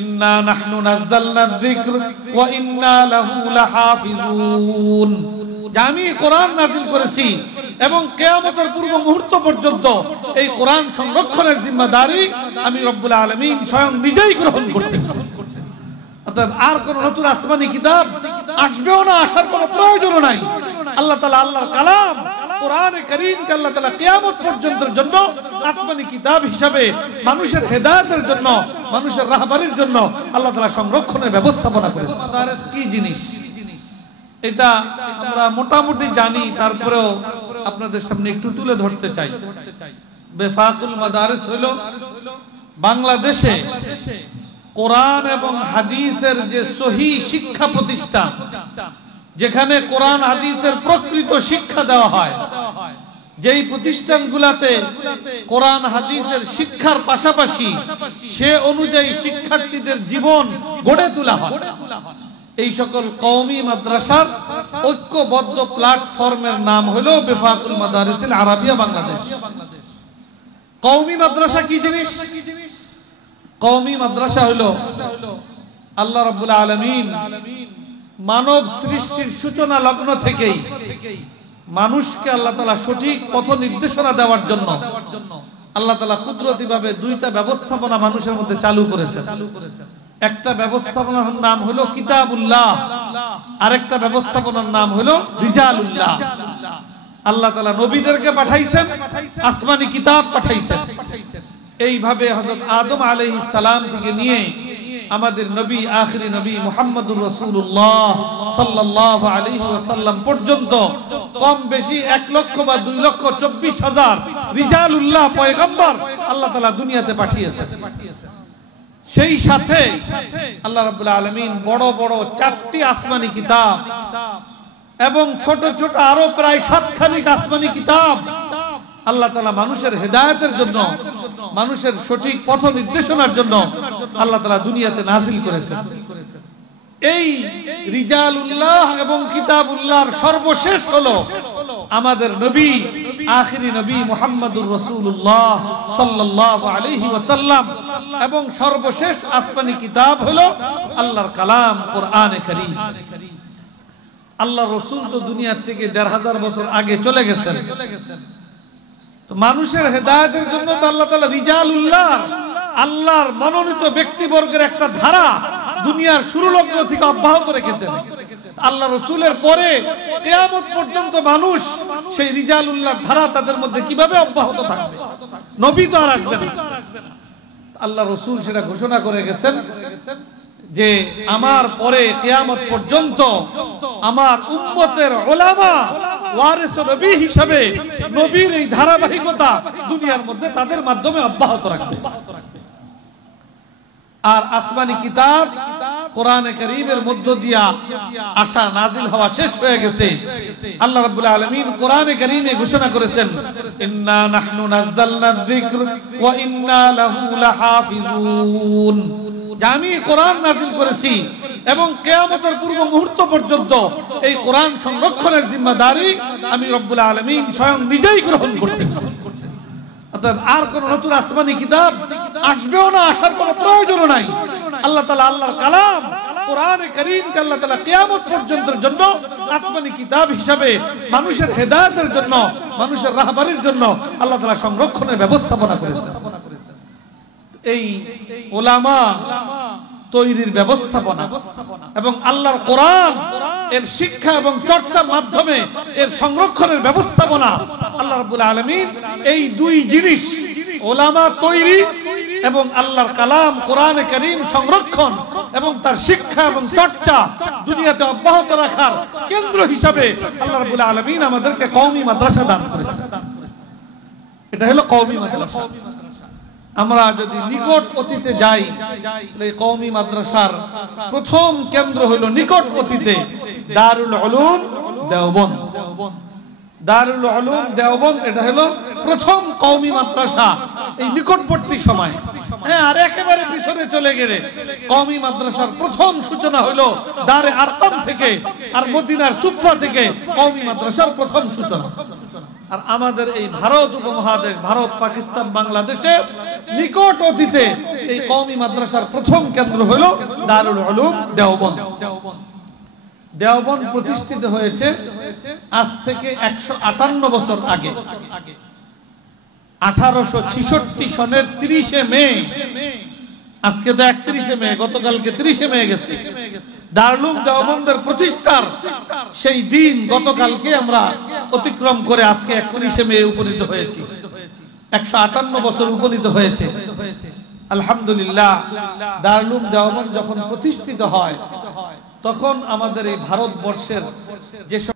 ইন্না নাহনু নাযালনা যিকর ওয়া ইন্না লাহু লাহাফিজুন। আমি কোরআন নাযিল করেছি এবং কিয়ামতের পূর্ব মুহূর্ত পর্যন্ত এই কোরআন সংরক্ষণের জিম্মাদারি আমি রব্বুল আলামিন স্বয়ং নিজেই গ্রহণ করতেছি। অতএব আর কোন নতুন আসমানি কিতাব আসবেও না, আসার কোনো প্রয়োজন নাই। আল্লাহ তাআলা আল্লাহর কালাম কোরআনে কারীমকে আল্লাহ তাআলা কিয়ামত পর্যন্তের জন্য আসমানি কিতাব হিসাবে মানুষের হেদায়েতের জন্য, মানুষের রাহবারির জন্য আল্লাহ তাআলা সংরক্ষণের ব্যবস্থাপনা করেছেন। মাদারিস কি জিনিস এটা আমরা মোটামুটি জানি, তারপরেও আপনাদের সামনে একটু তুলে ধরতে চাই। বেফাকুল মাদারিস হলো বাংলাদেশে কোরআন এবং হাদিসের যে সহিহ শিক্ষা প্রতিষ্ঠান, যেখানে কোরআন হাদিসের প্রকৃত শিক্ষা দেওয়া হয়, যেই প্রতিষ্ঠানগুলোতে কোরআন হাদিসের শিক্ষার পাশাপাশি সে অনুযায়ী শিক্ষার্থীদের জীবন গড়ে তোলা হয়, এই সকল কওমি মাদ্রাসার ঐক্যবদ্ধ প্ল্যাটফর্মের নাম হলো বেফাকুল মাদারিসিল আরাবিয়া বাংলাদেশ। কওমি মাদ্রাসা কি জিনিস? কওমি মাদ্রাসা হলো আল্লাহ রাব্বুল আলামিন মানব সৃষ্টির সূচনা লগ্ন থেকেই মানুষকে আল্লাহ তাআলা সঠিক পথ নির্দেশনা দেওয়ার জন্য আল্লাহ তাআলা কুদরতিভাবে দুইটা ব্যবস্থাপনা মানুষের মধ্যে চালু করেছেন। একটা ব্যবস্থাপনার নাম হলো কিতাবুল্লাহ, আরেকটা ব্যবস্থাপনার নাম হলো রিজালুল্লাহ। আল্লাহ তাআলা নবীদেরকে পাঠাইছেন, আসমানি কিতাব পাঠাইছেন। এইভাবে হযরত আদম আলাইহিস সালাম থেকে নিয়ে আমাদের নবী আখিরি নবী মুহাম্মদুর রাসূলুল্লাহ সাল্লাল্লাহু আলাইহি ওয়াসাল্লাম পর্যন্ত কম বেশি 1 লক্ষ বা 2,24,000 রিজালুল্লাহ পয়গম্বর আল্লাহ তাআলা দুনিয়াতে পাঠিয়েছেন। সেই সাথে আল্লাহ রাব্বুল আলামিন বড় বড় 4টি আসমানি কিতাব এবং ছোট ছোট আরো প্রায় 7 খানিক আসমানি কিতাব আল্লাহ তাআলা মানুষের হেদায়েতের জন্য, মানুষের সঠিক পথ নির্দেশনার জন্য আল্লাহ তাআলা দুনিয়াতে নাযিল করেছেন। এই রিজালুল্লাহ এবং কিতাবুল্লাহর সর্বশেষ হলো আমাদের নবী আখিরি নবী মুহাম্মদুর রাসূলুল্লাহ সাল্লাল্লাহু আলাইহি ওয়াসাল্লাম এবং সর্বশেষ আসমানি কিতাব হলো আল্লাহর কালাম কোরআনে কারীম। আল্লাহর রাসূল তো দুনিয়া থেকে ১৫০০ বছর আগে চলে গেছেন। তো মানুষের হেদায়েতের জন্য তো আল্লাহ তাআলা রিজালুল্লাহ আল্লাহর মনোনীত ব্যক্তিবর্গের একটা ধারা দুনিয়ার শুরু লগ্ন থেকে অব্যাহত রেখেছেন। আল্লাহ রাসূলের পরে কিয়ামত পর্যন্ত মানুষ সেই রিজালুল্লাহর ধারা তাদের মধ্যে কিভাবে অব্যাহত থাকবে? নবী তো আর আসবে না। আল্লাহ রাসূল সেটা ঘোষণা করে গেছেন যে আমার পরে কিয়ামত পর্যন্ত আমার উম্মতের উলামা ওয়ারিস নবী হিসাবে নবীর এই ধারাবাহিকতা দুনিয়ার মধ্যে তাদের মাধ্যমে অব্যাহত রাখবে। আর আসমানি কিতাব কোরআনে কারীমের মধ্য দিয়া আসা নাজিল হওয়া শেষ হয়ে গেছে। আল্লাহ রাব্বুল আলামিন কোরআনে কারীমে ঘোষণা করেছেন ইন্না নাহনু নাযালনা যিকর ওয়া ইন্না লাহু লাহাফিজুন। আমি কোরআন নাযিল করেছি এবং কিয়ামতের পূর্ব মুহূর্ত পর্যন্ত এই কোরআন সংরক্ষণের জিম্মাদারি আমি রব্বুল আলামিন স্বয়ং নিজেই গ্রহণ করতেছি। অতএব আর কোন নতুন আসমানি কিতাব আসবেও না, আসার কোনো প্রয়োজন নাই। আল্লাহ তাআলা আল্লাহর কালাম কোরআনে কারীমকে আল্লাহ তাআলা কিয়ামত পর্যন্তের জন্য আসমানি কিতাব হিসাবে মানুষের হেদায়েতের জন্য, মানুষের রাহবারির জন্য আল্লাহ তাআলা সংরক্ষণের ব্যবস্থাপনা করেছেন। এই উলামা তৈরির ব্যবস্থাপনা এবং আল্লাহর কোরআন এর শিক্ষা এবং চর্চার মাধ্যমে এর সংরক্ষণের ব্যবস্থাপনা আল্লাহ রাব্বুল আলামিন এই দুই জিনিস উলামা তৈরি এবং আল্লাহর কালাম কোরআনে কারীম সংরক্ষণ এবং তার শিক্ষা এবং চর্চা দুনিয়াতে অব্যাহত রাখার কেন্দ্র হিসাবে আল্লাহ রাব্বুল আলামিন আমাদেরকে কওমি মাদ্রাসা দান করেছেন। এটা হলো কওমি মাদ্রাসা। আমরা যদি নিকট অতীতে যাই, এই কওমি মাদ্রাসার প্রথম কেন্দ্র হলো নিকট অতীতে দারুল উলুম দেওবন্দ। দারুল উলুম দেওবন্দ এটা হলো প্রথম কওমি মাদ্রাসা এই নিকটবর্তী সময়। হ্যাঁ, আর একেবারে পিছনে চলে গেলে কওমি মাদ্রাসার প্রথম সূচনা হলো দারে আরকাম থেকে, আর মদিনার সুফা থেকে কওমি মাদ্রাসার প্রথম সূচনা। আর আমাদের এই ভারত উপমহাদেশ, ভারত, পাকিস্তান, বাংলাদেশে নিকট অতীতে এই কওমি মাদ্রাসার প্রথম কেন্দ্র হলো দারুল উলুম দেওবন্দ। দেওবন্দ প্রতিষ্ঠিত হয়েছে আজ থেকে 158 বছর আগে, 1866 সনের 30 মে। আজকে তো 31 মে, গতকালকে 30 মে গেছে। দারুল উলুম দেওবন্দের প্রতিষ্ঠার সেই দিন গতকালকে আমরা অতিক্রম করে আজকে 31 মে উপনীত হয়েছি। 158 বছর উপনীত হয়েছে। আলহামদুলিল্লাহ। দারুল উলুম দেওবন্দ যখন প্রতিষ্ঠিত হয় তখন আমাদের এই ভারতবর্ষের যে